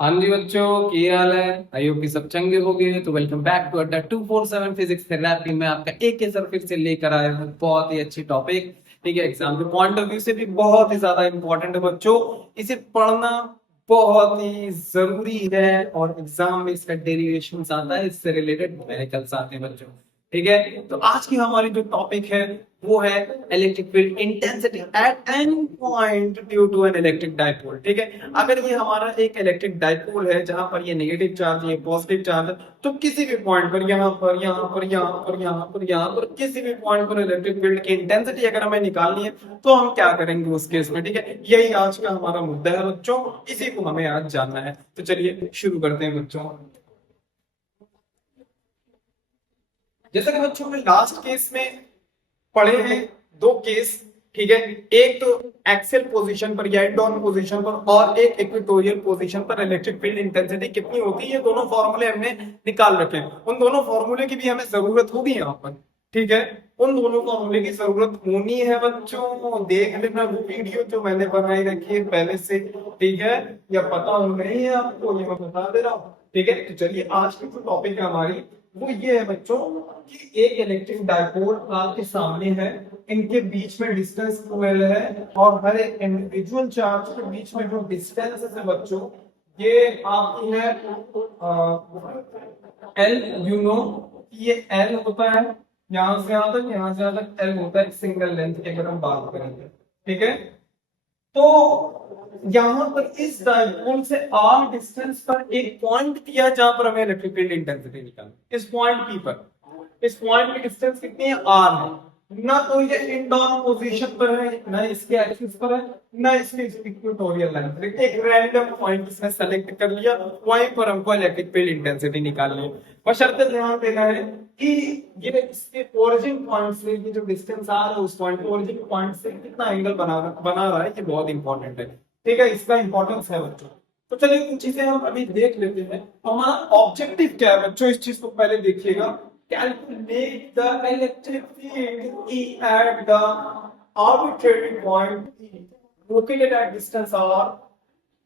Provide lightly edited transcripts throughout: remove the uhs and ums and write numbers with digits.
हाँ जी बच्चों, क्या हाल है? आई होप कि सब चंगे हो गए। तो वेलकम बैक टू अड्डा 247 फिजिक्स थेरेपी में आपका एक के सर फिर से लेकर आया हूँ बहुत ही अच्छी टॉपिक। ठीक है, एग्जाम के पॉइंट ऑफ व्यू से भी बहुत ही ज्यादा इंपॉर्टेंट है बच्चों। इसे पढ़ना बहुत ही जरूरी है और एग्जाम में इसका डेरिवेशन आता है, इससे रिलेटेड न्यूमेरिकल्स आते हैं बच्चों। ठीक है, तो आज की हमारी जो टॉपिक है वो है electric field intensity at any point due to an electric dipole. ठीक है, अगर ये हमारा एक इलेक्ट्रिक डाइपोल है जहां पर ये नेगेटिव चार्ज ये पॉजिटिव चार्ज है, तो किसी भी पॉइंट पर यहाँ पर यहाँ पर यहाँ पर यहाँ पर यहाँ पर किसी भी पॉइंट पर इलेक्ट्रिक फील्ड की इंटेंसिटी अगर हमें निकालनी है तो हम क्या करेंगे उस केस में। ठीक है, यही आज का हमारा मुद्दा है बच्चों, इसी को हमें आज जानना है। तो चलिए शुरू करते हैं बच्चों। जैसा कि बच्चों में लास्ट केस में पढ़े हैं दो केस। ठीक है, एक तो एक्सियल पोजीशन पर या एंड ऑन पोजीशन पर और एक इक्वेटोरियल पोजीशन पर इलेक्ट्रिक फील्ड इंटेंसिटी कितनी होती है, दोनों फॉर्मूले हमने निकाल रखे हैं। उन दोनों फॉर्मूले की भी हमें जरूरत होगी यहाँ पर। ठीक है, उन दोनों फॉर्मूले की जरूरत होनी है बच्चों। देख लेना वो वीडियो जो मैंने बनाई रखी है पहले से। ठीक है, या पता हो नहीं है आपको, ये मैं बता दे रहा हूँ। ठीक है, तो चलिए आज की जो टॉपिक है हमारी वो ये है बच्चों कि एक इलेक्ट्रिक डाइपोल आपके सामने है, इनके बीच में डिस्टेंस 12 है और हर एक इंडिविजुअल चार्ज के बीच में जो डिस्टेंस है बच्चों ये आपकी है एल। यू नो ये एल होता है, यहां से यहां तक, यहां से यहां तक एल होता है सिंगल लेंथ की अगर हम बात करेंगे। ठीक है, तो यहां पर इस डायपोल से आर डिस्टेंस पर एक पॉइंट दिया जहां पर हमें इलेक्ट्रिक फील्ड इंटेंसिटी निकालनी। इस पॉइंट पी पर, इस पॉइंट की डिस्टेंस कितनी है, आर है। ना तो ये इन डाउन पोजीशन पर है, ना इसके एक्सिस पर है, ना इसके इक्वेटोरियल लाइन पर। एक रैंडम पॉइंट इसने सेलेक्ट कर लिया, वहीं पर हमको इलेक्ट्रिक फील्ड इंटेंसिटी निकालनी है। बशर्ते ध्यान देना है कि ये इसके ओरिजिन पॉइंट से ये जो डिस्टेंस आ रहा है उस पॉइंट ओरिजिन पॉइंट से कितना एंगल बना रहा है, ये बहुत इंपॉर्टेंट है। ठीक है, इसका इंपॉर्टेंस है बच्चों। तो चलिए कुछ चीजें हम अभी देख लेते हैं। हमारा ऑब्जेक्टिव क्या है बच्चों, इस चीज को पहले देखिएगा। Calculate the electric field E at the arbitrary point E located at distance R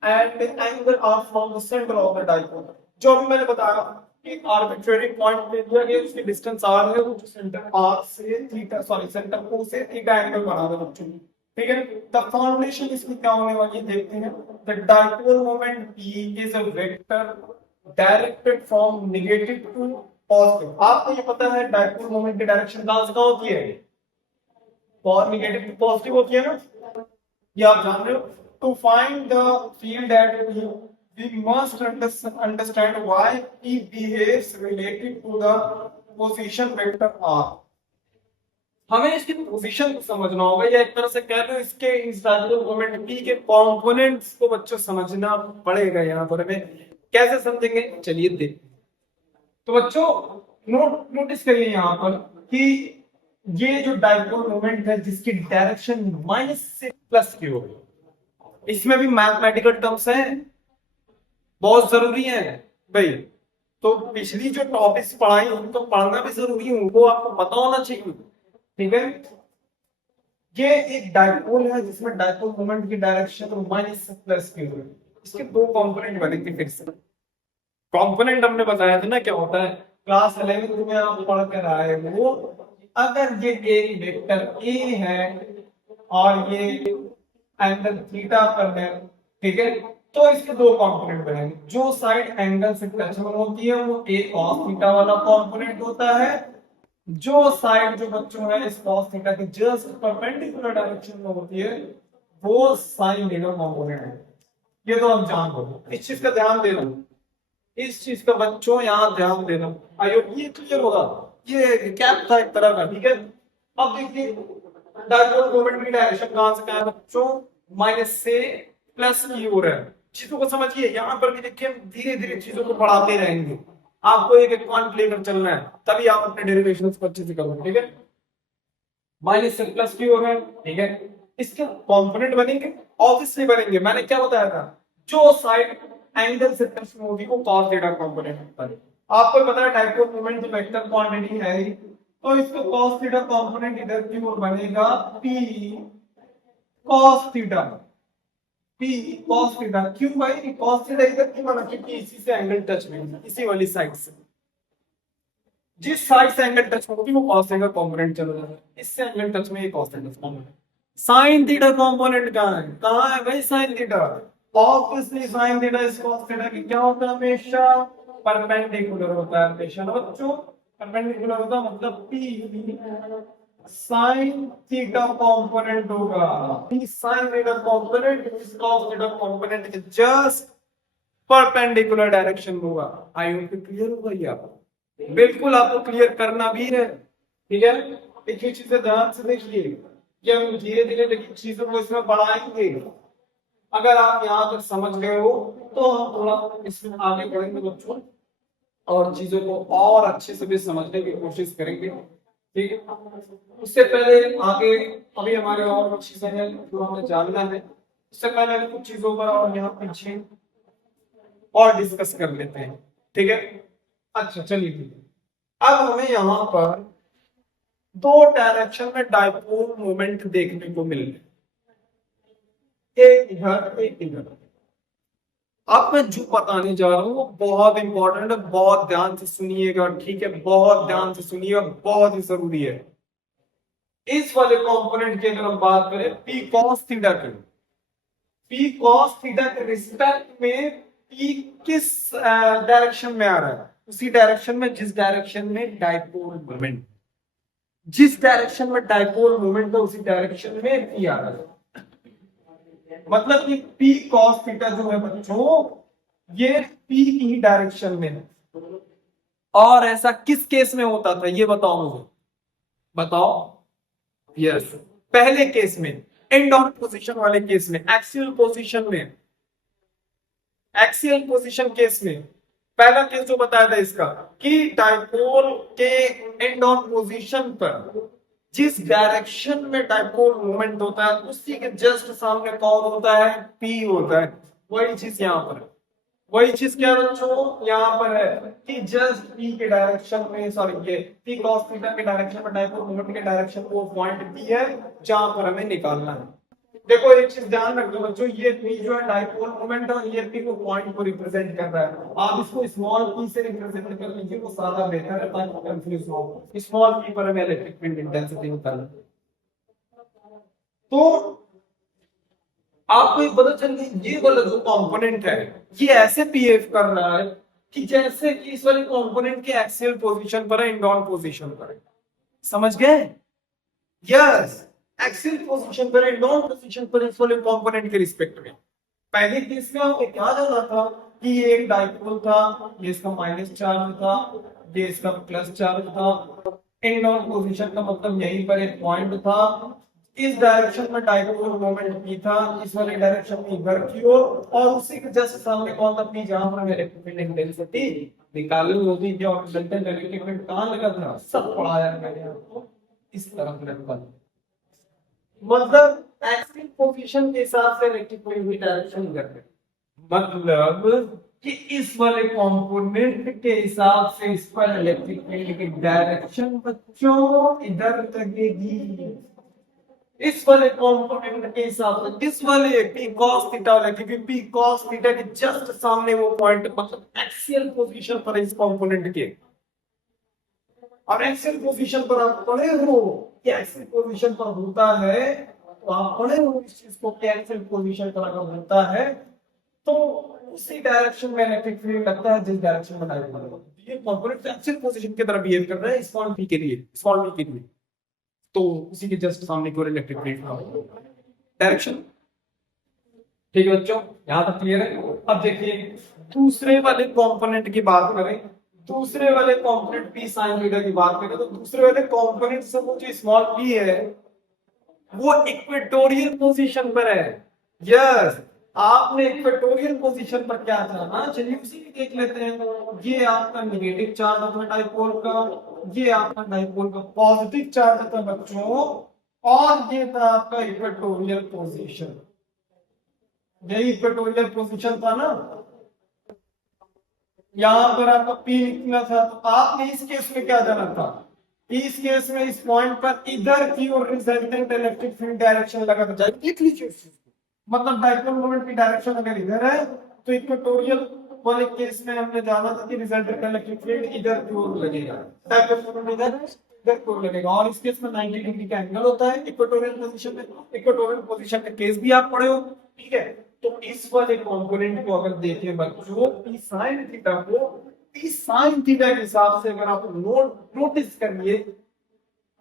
and the angle R from the center of the dipole। जो अभी मैंने बताया कि आर्बिट्रेरी पॉइंट ले लिया गया, उसकी डिस्टेंस R है, वो सेंटर R से थीटा सेंटर O से थीटा एंगल बना रहा है बच्चों। ठीक है, द फॉर्मुलेशन इसकी क्या होने वाली है देखते हैं। The dipole moment P is a vector directed from negative to positive. आपको ये पता है डाइपोल मोमेंट की डायरेक्शन कहां से कहां होती है, और नेगेटिव टू पॉजिटिव होती है ना, ये आप जान रहे हो। To find the field at P we must understand why P behaves related to the position vector R। हमें इसकी पोजीशन को समझना होगा, या एक तरह से कह लो इसके इस डाइपोल मोमेंट P के कंपोनेंट्स को बच्चों समझना पड़ेगा। यहाँ पर हमें कैसे समझेंगे, चलिए देख। तो बच्चों नोटिस करिए यहाँ पर कि ये जो डाइपोल मोमेंट है जिसकी डायरेक्शन माइनस से प्लस की होगी, इसमें भी मैथमेटिकल टर्म्स हैं, बहुत जरूरी है भाई। तो पिछली जो टॉपिक्स पढ़ाई उनको पढ़ना भी जरूरी है, उनको आपको पता होना चाहिए। ठीक है, ये एक डाइपोल है जिसमें डाइपोल मोमेंट की डायरेक्शन माइनस से प्लस की होगी। इसके दो कंपोनेंट बनेंगे। फिर से कंपोनेंट हमने बताया था ना क्या होता है, क्लास 11 में आप पढ़ कर आए वो। अगर ये एक वेक्टर ए है और ये एंगल थीटा पर है, ठीक है, तो इसके दो कंपोनेंट बनेंगे। जो साइड एंगल से टच में होती है वो ए cos थीटा वाला कंपोनेंट होता है, जो साइड जो बच्चों है इस cos थीटा के जस्ट परपेंडिकुलर डायरेक्शन में होती है वो साइन थीटा कंपोनेंट है। ये तो आप जान लो, इस चीज का ध्यान देना, इस चीज का बच्चों यहाँ ध्यान देना। आयो ये क्लियर होगा, ये कैप था एक तरह का। ठीक है, अब देखिए डाइपोल मोमेंट की डायरेक्शन कहां से कहां है बच्चों, माइनस से प्लस की ओर है। चीजों को समझिए, यहाँ पर भी देखिए धीरे धीरे चीजों को बढ़ाते रहेंगे, आपको एक एक पॉइंट लेकर चलना है, तभी आप अपने डेरिवेशंस को अच्छे से करोगे। ठीक है, माइनस से प्लस की ओर है। ठीक है, इसके कंपोनेंट बनेंगे, ऑब्वियसली बनेंगे। मैंने क्या बताया था, जो साइड एंगल से टच में होगी वो cos थीटा कंपोनेंट होता है। आपको पता है डाइपोल मोमेंट जो वेक्टर क्वांटिटी है ही, तो इसको cos थीटा कंपोनेंट इधर की ओर बनेगा p cos theta. P cos theta. क्यों भाई cos थीटा इधर क्यों माना? क्योंकि इसी से एंगल टच में, इसी वाली साइड से, जिस साइड से एंगल टच होगी वो cos थीटा कंपोनेंट चला जाएगा, इससे एंगल टच में ये cos theta component. sin theta component कहाँ है भाई? sin theta obviously sin theta इस cos थीटा की क्या होता है? हमेशा परपेंडिकुलर होता है हमेशा ना बच्चों, परपेंडिकुलर होता है मतलब P sin थीटा कंपोनेंट होगा, P sin थीटा कंपोनेंट इस cos थीटा कंपोनेंट के जस्ट परपेंडिकुलर डायरेक्शन होगा। आई होप क्लियर होगा ये आपको, बिल्कुल आपको क्लियर करना भी है, ठीक है। एक ही चीजें ध्यान से देखिए कि हम धीरे धीरे लेकिन चीजों को इसमें बढ़ाएंगे। अगर आप यहाँ तक समझ गए हो तो हम थोड़ा इसमें आगे बढ़ेंगे बच्चों और चीजों को और अच्छे से भी समझने की कोशिश करेंगे, ठीक है। उससे पहले आगे अभी हमारे और कुछ चीजें हैं जो हमें जानना है, उससे पहले हम कुछ चीजों पर और यहाँ पीछे और डिस्कस कर लेते हैं, ठीक है। अच्छा चलिए ठीक है। अब हमें यहाँ पर दो डायरेक्शन में डाइपोल मोमेंट देखने को मिल रहे, एक इधर एक इधर। अब मैं जो बताने जा रहा हूँ वो बहुत इंपॉर्टेंट है, बहुत ध्यान से सुनिएगा, ठीक है, बहुत ध्यान से सुनिएगा, बहुत ही जरूरी है। इस वाले कंपोनेंट की अगर हम बात करें P cos थीटा के, P cos थीटा के रिस्पेक्ट में P किस डायरेक्शन में आ रहा है? उसी डायरेक्शन में जिस डायरेक्शन में डाइपोल मोमेंट, जिस डायरेक्शन में डाइपोल मोमेंट है उसी डायरेक्शन में P आ रहा है। मतलब कि P cos थीटा जो है बच्चों ये P की ही डायरेक्शन में है। और ऐसा किस केस में होता था ये बताओ मुझे, बताओ। यस, पहले केस में, एंड ऑन पोजीशन वाले केस में, एक्सियल पोजीशन में, एक्सियल पोजीशन केस में पहला केस जो बताया था इसका कि डाइपोल के एंड ऑन पोजीशन पर जिस डायरेक्शन में डाइपोल मूवमेंट होता है उसी के जस्ट सामने कौन होता है? P होता है। वही चीज यहाँ पर है, वही चीज क्या बच्चों यहाँ पर है कि जस्ट P के डायरेक्शन में, सॉरी ये P cos थीटा के डायरेक्शन में डाइपोल मूवमेंट के डायरेक्शन वो पॉइंट P है जहां पर हमें निकालना है। देखो एक चीज ध्यान रखो बच्चों, ये P जो है डाइपोल मोमेंट और ये P को पॉइंट को रिप्रेजेंट कर रहा है। आप इसको स्मॉल p से रिप्रेजेंट कर लीजिए, वो ज्यादा बेहतर है ताकि कंफ्यूज हो। स्मॉल p पर हमें इलेक्ट्रिक फील्ड इंटेंसिटी निकालना, तो आपको एक पता चल गई ये वाला जो कंपोनेंट है ये ऐसे बिहेव कर रहा है कि जैसे कि इस वाले कंपोनेंट के एक्सियल पोजीशन पर है, इंडॉन पोजीशन पर है। समझ गए? यस, एक्सियल पोजीशन पर है, इंडॉन पोजीशन पर इस वाले कंपोनेंट के रिस्पेक्ट में। पहले केस में आपको क्या जाना था कि ये एक डाइपोल था, ये इसका माइनस चार्ज था, ये इसका प्लस चार्ज था। इंडॉन पोजीशन का मतलब यहीं पर एक पॉइंट था, इस डायरेक्शन में डाइपोल मोमेंट P था, इस वाले डायरेक्शन में इधर की ओर, और उसी के जस्ट सामने कौन था? P, जहां पर इलेक्ट्रिक फील्ड इंटेंसिटी निकालनी होती थी। और इलेक्ट्रिक फील्ड कहां लगा था? सब पढ़ाया मैंने आपको, इस तरफ लगा। मतलब एक्सियल पोजीशन के हिसाब से इलेक्ट्रिक फील्ड की डायरेक्शन करते, मतलब कि इस वाले कंपोनेंट के हिसाब से इस पर इलेक्ट्रिक फील्ड की डायरेक्शन बच्चों इधर लगेगी। इस वाले कंपोनेंट के हिसाब से इस वाले P cos थीटा वाले, क्योंकि P cos थीटा के जस्ट सामने वो पॉइंट, मतलब एक्सियल पोजीशन पर इस कंपोनेंट के। और एक्सियल पोजीशन पर आप पढ़े हो कि एक्सियल पोजीशन पर होता है, तो आप पढ़े हो इस चीज को कि एक्सियल पोजीशन पर अगर होता है तो उसी डायरेक्शन में इलेक्ट्रिक फील्ड लगता है जिस डायरेक्शन में डाइपोल होता है। ये कंपोनेंट एक्सियल पोजीशन की तरह बिहेव कर रहा है स्मॉल p के लिए, स्मॉल p के लिए, तो उसी के जस्ट सामने की ओर इलेक्ट्रिक फील्ड का डायरेक्शन। ठीक है बच्चों, यहां तक क्लियर है? अब देखिए दूसरे वाले कंपोनेंट की बात करें, दूसरे वाले कंपोनेंट P sin थीटा की बात करें, तो दूसरे वाले कंपोनेंट से वो जो स्मॉल p है वो इक्वेटोरियल पोजीशन पर है। यस, आपने इक्वेटोरियल पोजीशन पर क्या जाना, चलिए उसी भी देख लेते हैं। ये आपका नेगेटिव चार्ज होता है डाइपोल का, ये आपका डाइपोल का पॉजिटिव चार्ज था बच्चों, और ये था आपका इक्वेटोरियल पोजीशन। यही इक्वेटोरियल पोजीशन था ना, यहां पर आपका P निकला था, तो आपने इस केस में क्या जाना था? इस केस में इस पॉइंट पर इधर की ओर रिजल्टेंट इलेक्ट्रिक फील्ड डायरेक्शन लगा था। देख लीजिए मतलब डाइपोल मोमेंट की डायरेक्शन अगर इधर है तो इक्वेटोरियल वाले केस में हमने जाना था कि रिजल्टेंट इलेक्ट्रिक फील्ड इधर की ओर लगेगा, डाइपोल मोमेंट इधर की ओर लगेगा, और इस केस में 90 डिग्री का एंगल होता है इक्वेटोरियल पोजीशन में। इक्वेटोरियल पोजीशन का केस भी आप पढ़े हो, ठीक है। तो इस वाले कंपोनेंट को अगर देखें बच्चों, पी साइन थीटा को पी साइन थीटा के हिसाब से अगर आप नोटिस करिए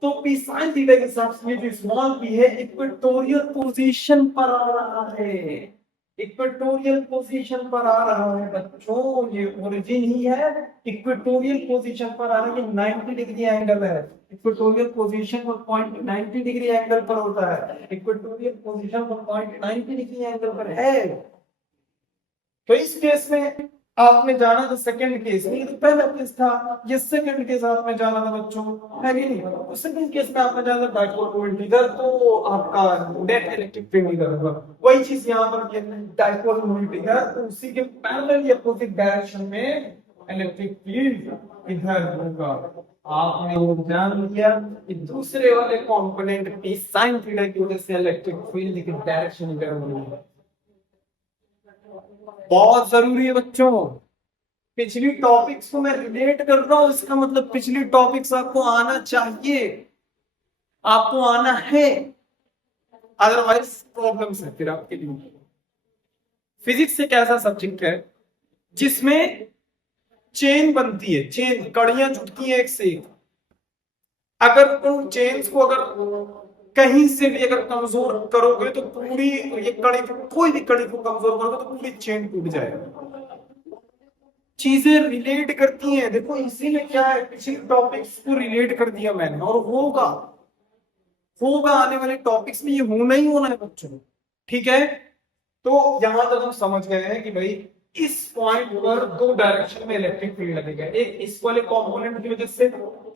तो पी साइन थीटा के हिसाब से जो स्मॉल पी है इक्वेटोरियल पोजीशन पर आ रहा है, इक्वेटोरियल पोजीशन पर आ रहा है बच्चों, ये ओरिजिन ही है, इक्वेटोरियल पोजीशन पर आ रहा है, 90 डिग्री एंगल है, इक्वेटोरियल पोजीशन पर पॉइंट 90 डिग्री एंगल पर होता है, इक्वेटोरियल पोजीशन पर पॉइंट 90 डिग्री एंगल पर है। तो इस केस में आपने जाना था सेकंड केस में, तो पहला केस था, ये सेकंड केस आपने जाना था बच्चों, है कि नहीं? तो सेकंड केस में आपने जाना था डाइपोल मोमेंट इधर, तो आपका नेट इलेक्ट्रिक फील्ड इधर होगा। वही चीज यहाँ पर ये डाइपोल मोमेंट इधर, तो उसी के पैरेलल अपोजिट डायरेक्शन में इलेक्ट्रिक फील्ड इधर होगा। आपने जान लिया कि दूसरे वाले कंपोनेंट पी साइन थीटा की वजह से इलेक्ट्रिक फील्ड की डायरेक्शन इधर होगी। बहुत जरूरी है बच्चों, पिछली टॉपिक्स को मैं रिलेट कर रहा हूं, इसका मतलब पिछली टॉपिक्स आपको आना चाहिए, आपको आना है, अदरवाइज प्रॉब्लम्स है फिर आपके लिए। फिजिक्स एक ऐसा सब्जेक्ट है जिसमें चेन बनती है, चेन, कड़ियां जुड़ती हैं एक से एक, अगर उन चेन्स को अगर कहीं से भी अगर कमजोर करोगे तो पूरी ये कड़ी, कोई भी कड़ी को कमजोर करोगे तो पूरी चेन टूट जाएगा। चीजें रिलेट करती हैं, देखो इसी में क्या है, पिछले टॉपिक्स को रिलेट कर दिया मैंने, और होगा आने वाले टॉपिक्स में, ये होना ही होना है बच्चों, ठीक है। तो यहां तक हम समझ गए हैं कि भाई इस पॉइंट पर दो डायरेक्शन में इलेक्ट्रिक फील्ड लगेगा, एक इस वाले कंपोनेंट की वजह से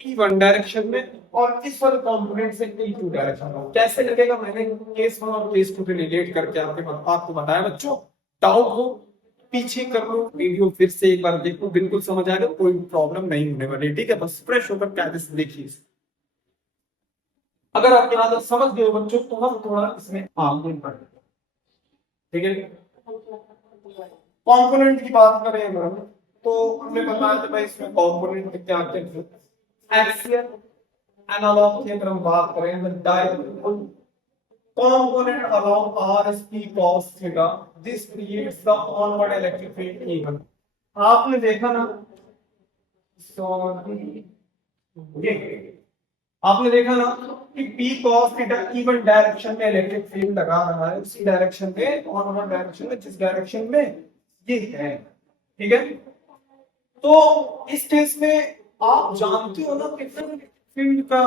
E1 डायरेक्शन में, और इस वाले कंपोनेंट से E2 डायरेक्शन में। कैसे लगेगा मैंने केस 1 और केस 2 को रिलेट करके आपको बताया बच्चों। डाउट हो पीछे कर लो, वीडियो फिर से एक बार देखो, बिल्कुल समझ आएगा, कोई प्रॉब्लम नहीं होने वाली, ठीक है। बस फ्रेश होकर कैसे से देखिए, अगर आप यहां तक समझ गए बच्चों तो हम थोड़ा इसमें आगे बढ़ते, ठीक है। कंपोनेंट की बात करें अगर हम, तो हमने बताया था भाई इसमें कंपोनेंट क्या क्या थे, एक्सियल एनालॉग की अगर हम बात करें तो dipole component along RSP cos theta, this creates the onward electric field E1। आपने देखा ना, आपने देखा ना कि P cos theta E1 direction में इलेक्ट्रिक फील्ड लगा रहा है, उसी डायरेक्शन में, ऑनवर्ड डायरेक्शन में, जिस डायरेक्शन में ये है, ठीक है। तो इस केस में आप जानते हो ना कितना फील्ड का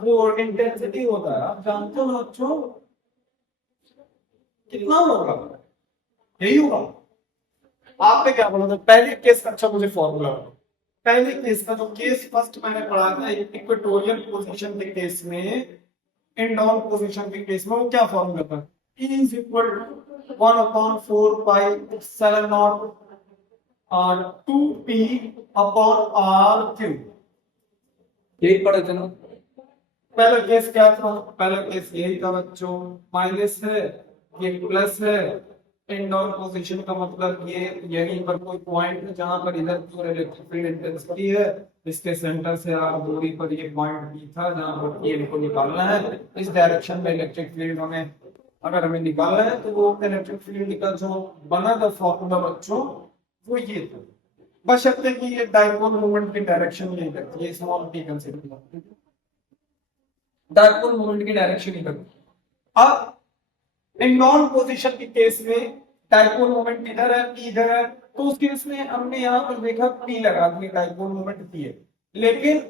वो इंटेंसिटी होता है, आप जानते हो ना बच्चों कितना होगा, यही होगा। आपने क्या बोला था पहले केस का, अच्छा मुझे फॉर्मूला, पहले केस का जो केस फर्स्ट मैंने पढ़ा था इक्वेटोरियल पोजीशन के केस में, एंड डाउन पोजीशन के केस में, वो क्या फॉर्मूला था, E is equal to 1/4 pi epsilon naught और 2p upon r cube, यही पढ़े थे ना। पहला केस क्या था, पहला केस यही था बच्चों, माइनस है ये प्लस है, इन डाउन पोजीशन का मतलब ये यहीं पर कोई पॉइंट है जहां पर इधर की इलेक्ट्रिक फील्ड इंटेंसिटी है, इसके सेंटर से आर दूरी पर ये पॉइंट बी था जहां पर ये को निकालना है, इस डायरेक्शन में इलेक्ट्रिक फील्ड हमें अगर हमें निकालना है तो वो इलेक्ट्रिक फील्ड का जो बना था फॉर्मूला बच्चों वो ये था, बशर्ते कि ये डायपोल मोमेंट की डायरेक्शन यही करती है, स्मॉल p कंसीडर करते हैं, डायपोल मोमेंट की डायरेक्शन ही करती है। अब इन नॉन पोजीशन के केस में डायपोल मोमेंट इधर है, P इधर है, तो उस केस में हमने यहाँ पर देखा P लगा दिया, डायपोल मोमेंट P है। लेकिन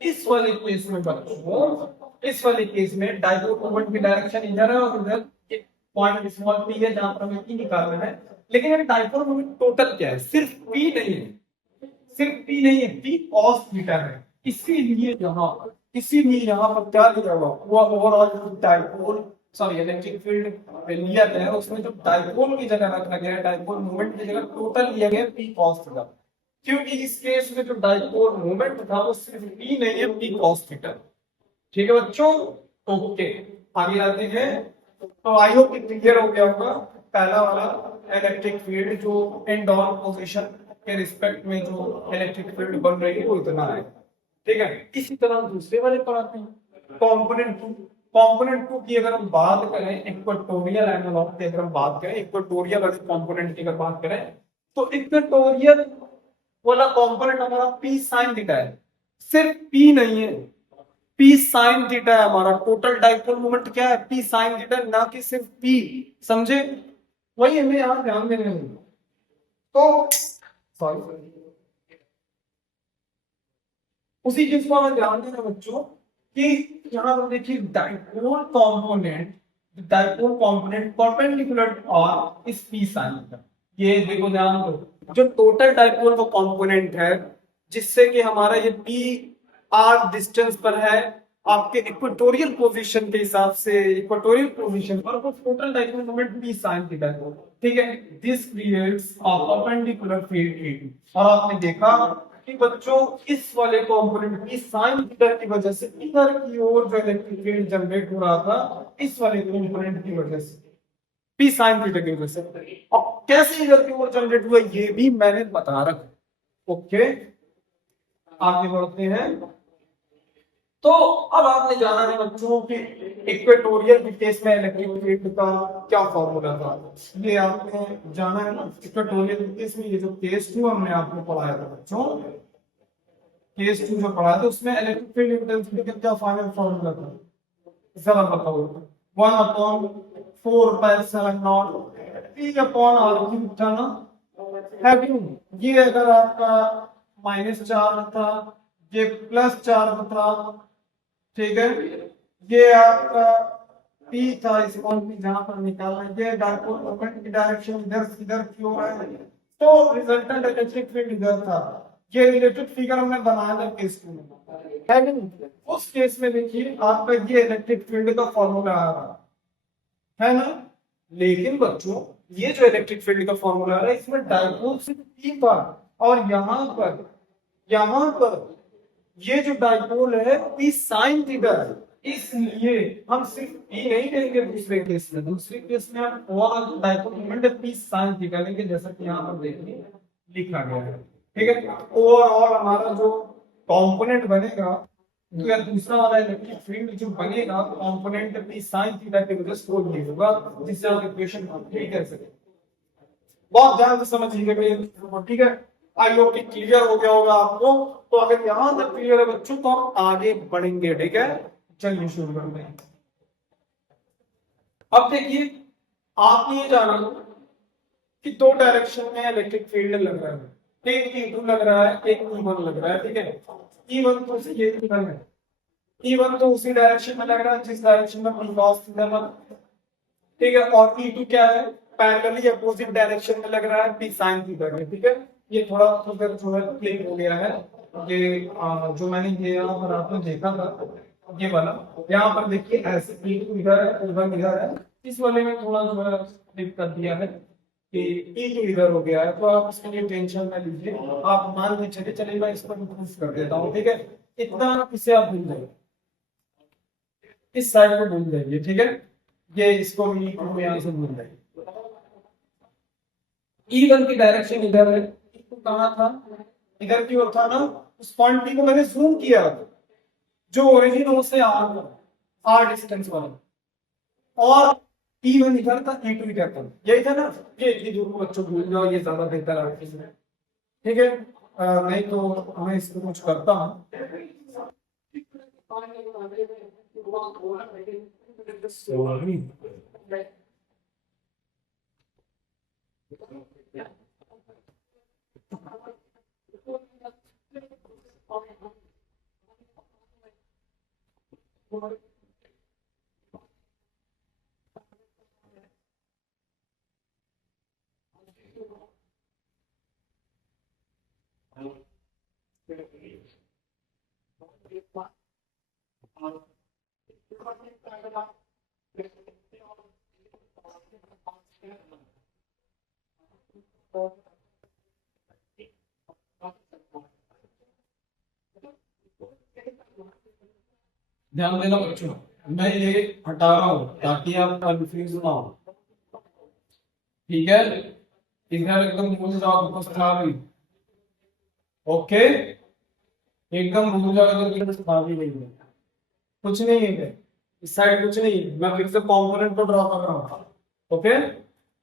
इस वाले केस में बच्चों, इस वाले केस में डायपोल मोमेंट की डायरेक्शन इधर है और इधर एक पॉइंट स्मॉल p है जहां पर हमें P निकालना है। लेकिन ये डायपोल मोमेंट टोटल क्या है, सिर्फ P नहीं है, सिर्फ P नहीं है, P cos थीटा है। इसीलिए यहाँ पर क्या लिया हुआ overall dipole, sorry electric field लिया गया है, उसमें जो डायपोल की जगह रखा गया है, डायपोल मोमेंट की जगह टोटल लिया गया है P cos थीटा, क्योंकि इस केस में जो डायपोल मोमेंट था वो सिर्फ P नहीं है, P cos थीटा। ठीक है बच्चों, ओके आगे आते हैं। तो आई होप क्लियर हो गया होगा पहला वाला इलेक्ट्रिक फील्ड जो इनडाउन पोजीशन के रिस्पेक्ट में जो इलेक्ट्रिक फील्ड बन रही है वो इतना है, ठीक है। इसी तरह दूसरे वाले पर आते हैं कंपोनेंट टू। कंपोनेंट टू की अगर हम बात करें, इक्वेटोरियल एनालॉग की अगर हम बात करें, इक्वेटोरियल वाले कंपोनेंट की अगर बात करें, तो इक्वेटोरियल वाला कंपोनेंट हमारा पी साइन थीटा है। सिर्फ पी नहीं है, पी साइन थीटा है हमारा। टोटल डाइपोल मोमेंट क्या है? पी साइन थीटा, ना कि सिर्फ पी, समझे? वही हमें यहां ध्यान देने हैं। तो सॉरी, उसी चीज को हमें ध्यान देना बच्चों कि यहां पर देखिए डाइपोल कंपोनेंट परपेंडिकुलर और इस पी साइन थीटा। ये देखो ध्यान दो, जो टोटल डाइपोल वो कंपोनेंट है जिससे कि हमारा ये पी आर डिस्टेंस पर है आपके इक्वेटोरियल पोजीशन के हिसाब से, इक्वेटोरियल पोजीशन पर वो total dipole moment P sine theta है, ठीक है। This creates a perpendicular field. और आपने देखा कि बच्चों इस वाले कंपोनेंट की साइन थीटा की वजह से इधर की ओर जो इलेक्ट्रिक फील्ड जनरेट हो रहा था इस वाले कंपोनेंट की वजह से, पी साइन थीटा की वजह से। और कैसे इधर की ओर जनरेट हुआ ये भी मैंने बता रखा, ओके। आगे बढ़ते हैं। तो अब आपने जाना है बच्चों कि इक्वेटोरियल के केस में इलेक्ट्रिक फील्ड का क्या फॉर्मूला था, ये आपने जाना है ना। इक्वेटोरियल के केस में ये जो केस 2 हमने आपको पढ़ाया था बच्चों, केस 2 जो पढ़ाया था उसमें इलेक्ट्रिक फील्ड इंटेंसिटी का क्या फाइनल फॉर्मूला था, जरा बताओ। 1/4πε0 P/r³ था ना, है क्यों? ये अगर आपका -4 था, ये +4 था, ठीक है। ये आपका P था, इस पॉइंट में जहां पर निकालना, ये डाइपोल मोमेंट की डायरेक्शन इधर की ओर है, तो रिजल्टेंट इलेक्ट्रिक फील्ड इधर था। ये रिलेटेड फिगर हमने बनाया था केस में, है नहीं? उस केस में देखिए आपका ये इलेक्ट्रिक फील्ड का फॉर्मूला आ रहा है ना। लेकिन बच्चों ये जो इलेक्ट्रिक फील्ड का फॉर्मूला है इसमें डाइपोल सिर्फ P था, और यहां पर ये जो डाइपोल है P साइन थीटा है, इसलिए हम सिर्फ P नहीं लेंगे दूसरे केस में। दूसरे केस में हम overall dipole moment P sine theta लेंगे, जैसा कि यहाँ पर देखिए लिखा गया है, ठीक है। ओवरऑल हमारा जो कंपोनेंट बनेगा, तो या दूसरा वाला इलेक्ट्रिक फील्ड जो बनेगा कंपोनेंट P साइन थीटा के वजह से वो ये होगा, जिससे आप इक्वेशन कंप्लीट कर सकें। बहुत ध्यान से समझिएगा, ठीक है। आई होप कि क्लियर हो गया होगा आपको। तो अगर यहां तक क्लियर है बच्चों तो हम आगे बढ़ेंगे, ठीक है। चलिए शुरू करते हैं। अब देखिए आपने ये जाना कि दो डायरेक्शन में इलेक्ट्रिक फील्ड लग रहा है, एक E2 लग रहा है, एक E1 लग रहा है, ठीक है। E1 तो उसी ये है, E1 तो उसी डायरेक्शन में लग रहा है जिस डायरेक्शन में P cos थीटा लगा, ठीक है। और E2 क्या है? पैरेलली अपोजिट डायरेक्शन में लग रहा है P sin थीटा के, ठीक है। ये थोड़ा फिगर जो है क्लियर हो गया है। ये जो मैंने ये यहाँ पर आपने देखा था ये वाला, यहाँ पर देखिए ऐसे E2 इधर है, E1 इधर है। इस वाले में थोड़ा जो है क्लिक कर दिया है कि E2 इधर हो गया है, तो आप इसके लिए टेंशन ना लीजिए। आप मान के चलिए मैं इसको इम्प्रूव कर देता हूँ, ठीक है। इतना इसे आप भूल जाइए, इस साइड को भूल जाइए, ठीक है। ये इसको भी यहाँ से भूल जाइए। E1 की डायरेक्शन इधर है, E2 कहाँ था? इधर की ओर था ना। उस पॉइंट P को मैंने जूम किया जो ओरिजिन हो से आर डिस्टेंस वाला, और E1 इधर था, E2 इधर था, यही था ना। ये जो बच्चों भूल जाओ, ये ज्यादा बेहतर है, ठीक है। नहीं तो मैं इसको कुछ करता हूँ। ध्यान देना बच्चों, मैं ये हटा रहा हूं ताकि आप कंफ्यूज ना हो, ठीक है। इधर एकदम भूल जाओ उपस्थापी, ओके, एकदम भूल जाओ इधर उपस्थापी नहीं है, कुछ नहीं है इस साइड, कुछ नहीं है। मैं फिर से कंपोनेंट को ड्रॉ कर रहा हूँ, ओके।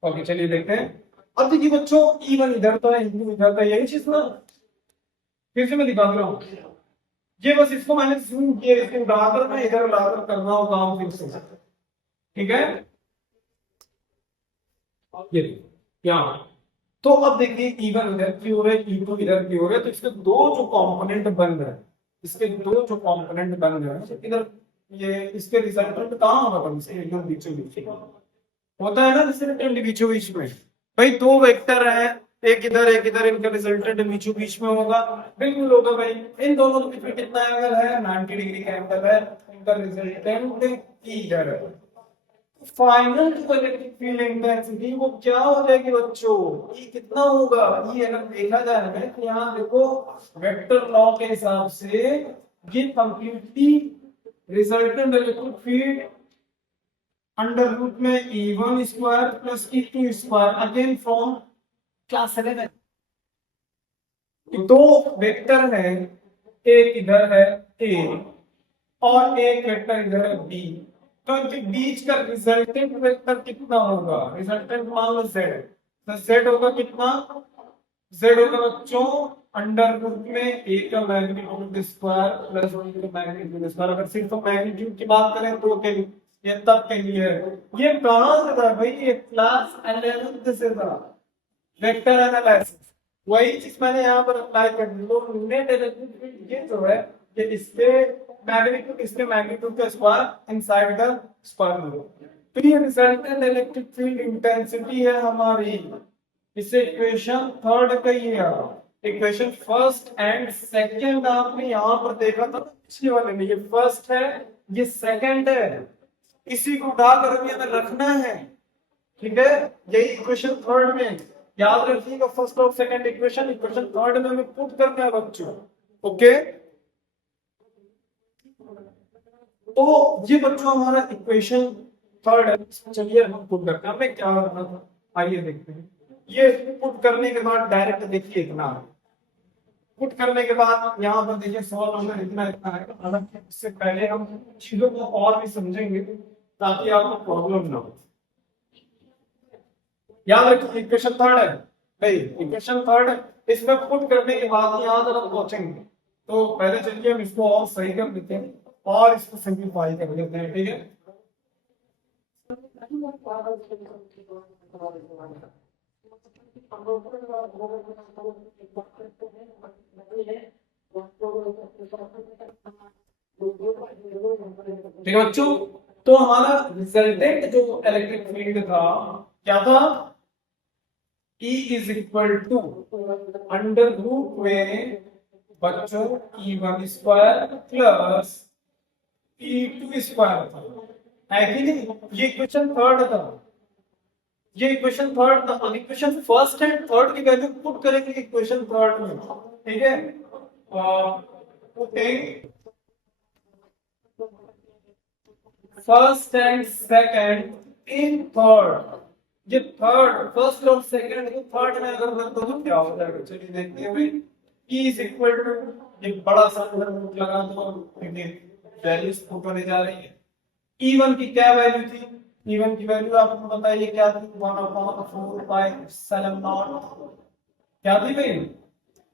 ओके चलिए देखते हैं। अब देखिए बच्चों, E1 इधर था, E2 इधर था, यही चीज ना। फिर से मैं दिखा रहा हूँ, ये बस इसको मैंने जूम किया, इसको उड़ाकर मैं इधर लाकर कर रहा हूँ काम फिर से, ठीक है। ये क्या, तो अब देखिए E1 इधर की हो रहा है, E2 इधर की हो रहा है, तो इसके दो जो कंपोनेंट बन रहे हैं, इसके दो जो कंपोनेंट बन रहे हैं इधर, ये इसके रिजल्टेंट कहाँ होगा, कम से एकदम बीचों बीच होता है ना रिजल्टेंट, बीचों बीच में। भाई दो वेक्टर है, एक इधर, इनका रिजल्टेंट बीचों बीच में होगा, बिल्कुल होगा भाई। इन दोनों के बीच में कितना एंगल है, 90 डिग्री का एंगल है, इनका रिजल्टेंट इधर है। फाइनल जो इलेक्ट्रिक फील्ड इंटेंसिटी वो क्या हो जाएगी बच्चों, ये कितना होगा, ये अगर देखा जाए ना तो यहाँ देखो वेक्टर लॉ के हिसाब से ये completely resultant electric field under root में E1 square plus E2 square, again from class 11। दो वेक्टर है, एक इधर है A और एक वेक्टर इधर है B, तो इनके बीच का रिजल्टेंट वेक्टर कितना होगा, रिजल्टेंट मान लो Z, तो Z होगा कितना, Z होगा बच्चों अंडर रूट में A का मैग्नीट्यूड स्क्वायर प्लस B का मैग्नीट्यूड स्क्वायर। अगर सिर्फ मैग्नीट्यूड की बात करें तो के लिए, ये तब के लिए है, ये कहां से था भाई, ये क्लास 11 से था, वेक्टर एनालिसिस। वही चीज मैंने यहाँ पर अप्लाई कर दी, तो नेट इलेक्ट्रिक फील्ड ये जो है, ये इसके मैग्नीट्यूड का square inside the square root, तो ये रिजल्टेंट इलेक्ट्रिक फील्ड इंटेंसिटी है हमारी। इसे इक्वेशन थर्ड कहिए, इक्वेशन फर्स्ट एंड सेकंड आपने यहाँ पर देखा था पिछले वाले में, ये फर्स्ट है ये सेकंड है, इसी को उठा कर हमें रखना है, ठीक है। यही इक्वेशन थर्ड में याद रखिएगा, फर्स्ट और सेकंड इक्वेशन, इक्वेशन थर्ड में हमें पुट करना है बच्चों, ओके। तो ये बच्चों हमारा इक्वेशन थर्ड है, चलिए हम पुट करते हैं, हमें क्या करना था आइए देखते हैं। ये पुट करने के बाद डायरेक्ट देखिए इतना, पुट करने के बाद यहाँ पर देखिए सॉल्व होना इतना इतना है, हालांकि इससे पहले हम चीजों को और भी समझेंगे ताकि आपको प्रॉब्लम ना हो। याद रखिए इक्वेशन थर्ड है भाई, इक्वेशन थर्ड है, इसमें पुट करने के बाद यहाँ तक पहुंचेंगे, तो पहले चलिए हम इसको और सही कर देते हैं और इसको सिंप्लीफाई कर लेते हैं, ठीक है। ठीक है बच्चों, तो हमारा रिजल्टेंट जो इलेक्ट्रिक फील्ड था क्या था, E is equal to under root में बच्चों E1 square plus E2 square था, है कि नहीं। ये इक्वेशन थर्ड था, ये इक्वेशन थर्ड था, इक्वेशन फर्स्ट एंड थर्ड की वैल्यू पुट करेंगे इक्वेशन थर्ड में, ठीक है। Putting first and second in third, ये थर्ड, फर्स्ट और सेकंड को थर्ड में अगर रख दो तो क्या हो जाएगा, चलिए देखते हैं भाई। E इज इक्वल टू, ये बड़ा सा रूट लगा दो, वैल्यूज पुट होने जा रही है। E1 की क्या वैल्यू थी, E1 की वैल्यू आपको बताइए क्या थी, 1/4 पाई एप्सिलॉन नॉट, क्या थी भाई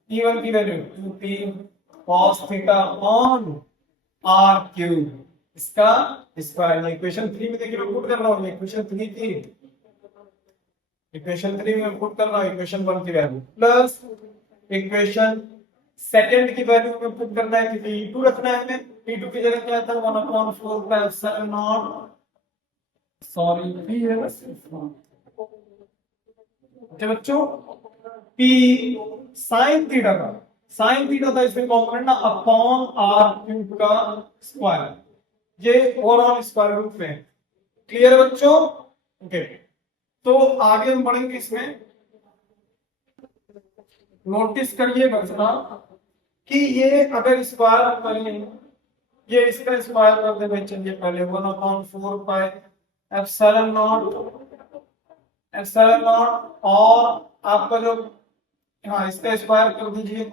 E1 की value 2p cos theta on r cube, इसका स्क्वायर। इक्वेशन 3 में देखिए मैं पुट कर रहा हूँ, इक्वेशन 3 थी, इक्वेशन 3 में पुट कर रहा हूँ इक्वेशन 1 की वैल्यू प्लस इक्वेशन सेकंड की वैल्यू में पुट करना है, क्योंकि E2 रखना है हमें, E2 की जगह क्या था 1/4 pi epsilon not, sorry p है बस, ओके बच्चों। p sin थीटा का, sin थीटा था इसमें कंपोनेंट ना अपॉन r क्यूब का स्क्वायर, ये ओवरऑल स्क्वायर रूट में, क्लियर बच्चों, ओके। तो आगे हम बढ़ेंगे इसमें, नोटिस करिए बच्चा कि ये अगर स्क्वायर करें ये इसका स्क्वायर कर दे भाई, चलिए पहले 1/4 पाई एप्सिलॉन नॉट और आपका जो, हाँ इसका स्क्वायर कर दीजिए।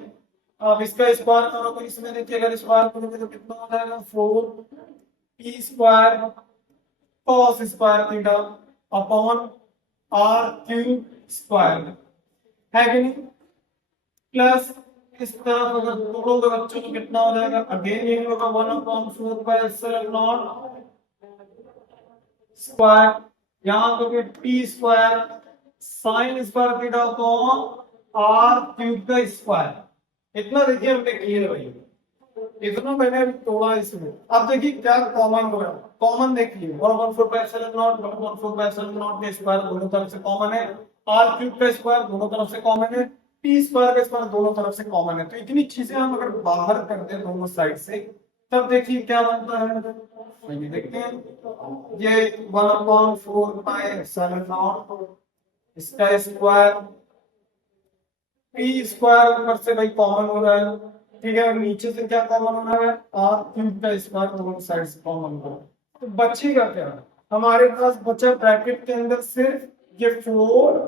अब इसका स्क्वायर करो तो इसमें देखिए अगर स्क्वायर करोगे तो कितना हो जाएगा 4p² cos square theta upon r³ है कि नहीं। प्लस इस तरफ अगर तोड़ोगे बच्चों तो कितना हो जाएगा, अगेन ये होगा 1/4 स्क्वायर, यहाँ पे p² sin square theta upon r³ का स्क्वायर। इतना देखिए हमने किए भाई, इतना मैंने अभी तोड़ा इसमें। अब देखिए क्या कॉमन हो रहा है, कॉमन देखिए 1/4 के स्क्वायर दोनों तरफ से कॉमन है, r³ का स्क्वायर दोनों तरफ से कॉमन है, p² का स्क्वायर दोनों तरफ से कॉमन है। तो इतनी चीजें हम अगर बाहर करते हैं दोनों साइड से तब देखिए क्या बनता है, तो ये देखते हैं ये 1/4 इसका स्क्वायर, p² ऊपर से भाई कॉमन हो रहा है, ठीक है। नीचे से क्या कॉमन हो रहा है, r³ का स्क्वायर दोनों साइड से कॉमन हो रहा है। तो बचेगा क्या, हमारे पास बचा ब्रैकेट के अंदर सिर्फ ये 4,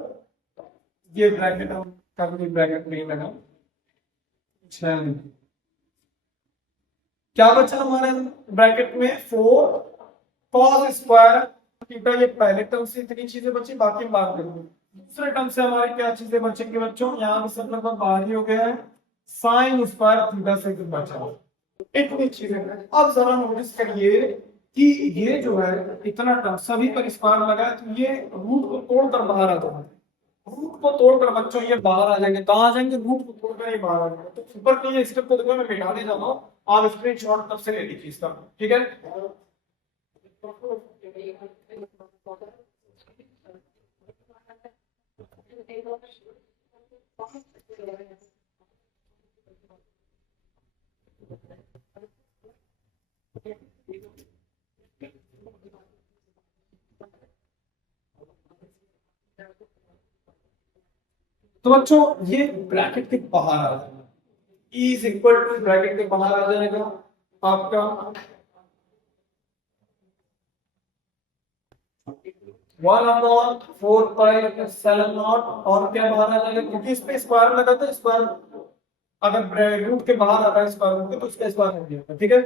ये ब्रैकेट हम कभी ब्रैकेट नहीं लगा, क्या बचा हमारे ब्रैकेट में 4 cos स्क्वायर थीटा। ये पहले टर्म से इतनी चीजें बची, बाकी बात करेंगे। दूसरे टर्म से हमारी क्या चीजें बचेंगी बच्चों, यहाँ पे सब लगभग बाहर ही हो गया है, sin स्क्वायर थीटा से कुछ बचा इतनी चीजें। अब जरा नोटिस करिए कि ये जो है इतना टर्म सभी पर स्क्वायर लगा है, तो ये रूट को तोड़कर बाहर आ जाएगा, रूट को तोड़कर बच्चों ये बाहर आ जाएंगे। कहाँ आ जाएंगे, रूट को तोड़कर ये बाहर आ जाएंगे। तो ऊपर के ये स्टेप को देखो मैं मिटाने जा रहा हूँ, आप स्क्रीनशॉट तब से ले लीजिए इसका, ठीक है। तो बच्चों ये ब्रैकेट के बाहर आ जाएगा, E is equal to bracket के बाहर आ जाएगा आपका 1/4 और क्या बाहर आ जाएगा, क्योंकि इस पे स्क्वायर लगा था, स्क्वायर अगर रूट के बाहर आ रहा है स्क्वायर रूट के तो उसका स्क्वायर हो गया, ठीक है।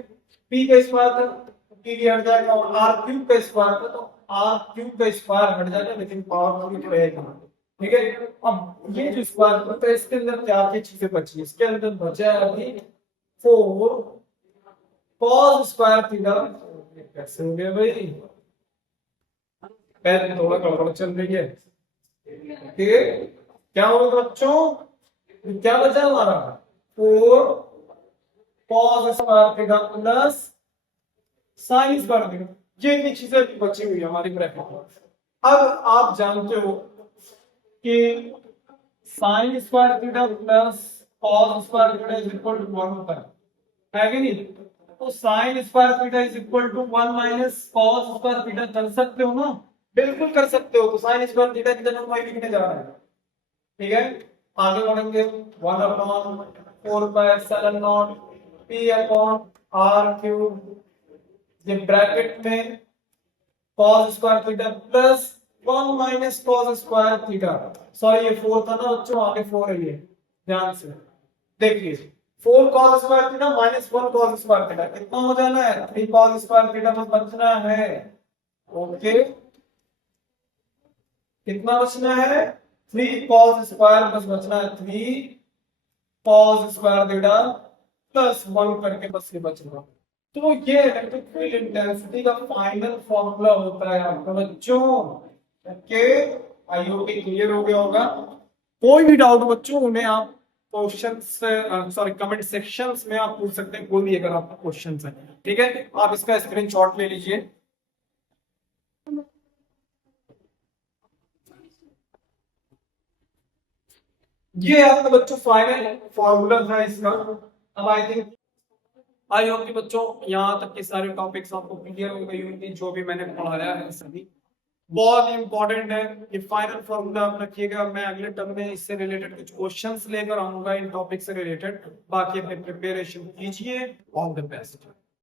p का स्क्वायर था, p भी हट जाएगा, और r³ का स्क्वायर था तो r³ का स्क्वायर हट जाएगा, लेकिन पावर 3 रहेगा, ठीक है। अब ये जो स्क्वायर होता है इसके अंदर क्या क्या चीजें बची, इसके अंदर बचा है अभी 4 cos स्क्वायर थीटा। कैसे हो गया भाई, पहले थोड़ा गड़बड़ चल रही है, ठीक है। क्या होगा बच्चों, क्या बचा हमारा 4 cos square theta plus sin square theta, ये इतनी चीजें बची हुई है हमारी ब्रैकेट में। अब आप जानते हो कि sin square theta plus cos square theta is equal to 1 होता है कि नहीं। तो sin square theta is equal to 1 minus cos square theta कर सकते हो ना, बिल्कुल कर सकते हो। तो sin स्क्वायर थीटा की जगह वही लिखने जा रहा है, ठीक है। आगे बढ़ेंगे 1/4 p अपॉन r³, ये ब्रैकेट में cos square theta plus 1 minus cos square theta, sorry ये 4 था ना बच्चों, आगे 4 है, ये ध्यान से देखिए 4 cos square theta minus 1 cos square theta, कितना हो जाना है 3 cos स्क्वायर थीटा बस बचना है, ओके। कितना बचना है 3 cos स्क्वायर बस बचना है, 3 cos स्क्वायर थीटा प्लस 1 करके बस ये बचना। तो ये इलेक्ट्रिक फील्ड इंटेंसिटी का फाइनल फॉर्मूला होता है आपका बच्चों, ओके। आई होप क्लियर हो गया होगा। कोई भी डाउट बच्चों उन्हें आप क्वेश्चन सॉरी कमेंट सेक्शंस में आप पूछ सकते हैं, कोई भी अगर आपका क्वेश्चन है, ठीक है। आप इसका स्क्रीनशॉट ले लीजिए। ये आपका बच्चों फाइनल फॉर्मूला था इसका। अब आई होप कि बच्चों यहाँ तक के सारे टॉपिक्स आपको क्लियर हो गई होंगी, जो भी मैंने पढ़ाया है सभी बहुत इंपॉर्टेंट है। ये फाइनल फॉर्मूला आप रखिएगा, मैं अगले टर्म में इससे रिलेटेड कुछ क्वेश्चंस लेकर आऊंगा इन टॉपिक से रिलेटेड। बाकी अपने प्रिपरेशन कीजिए, ऑल द बेस्ट।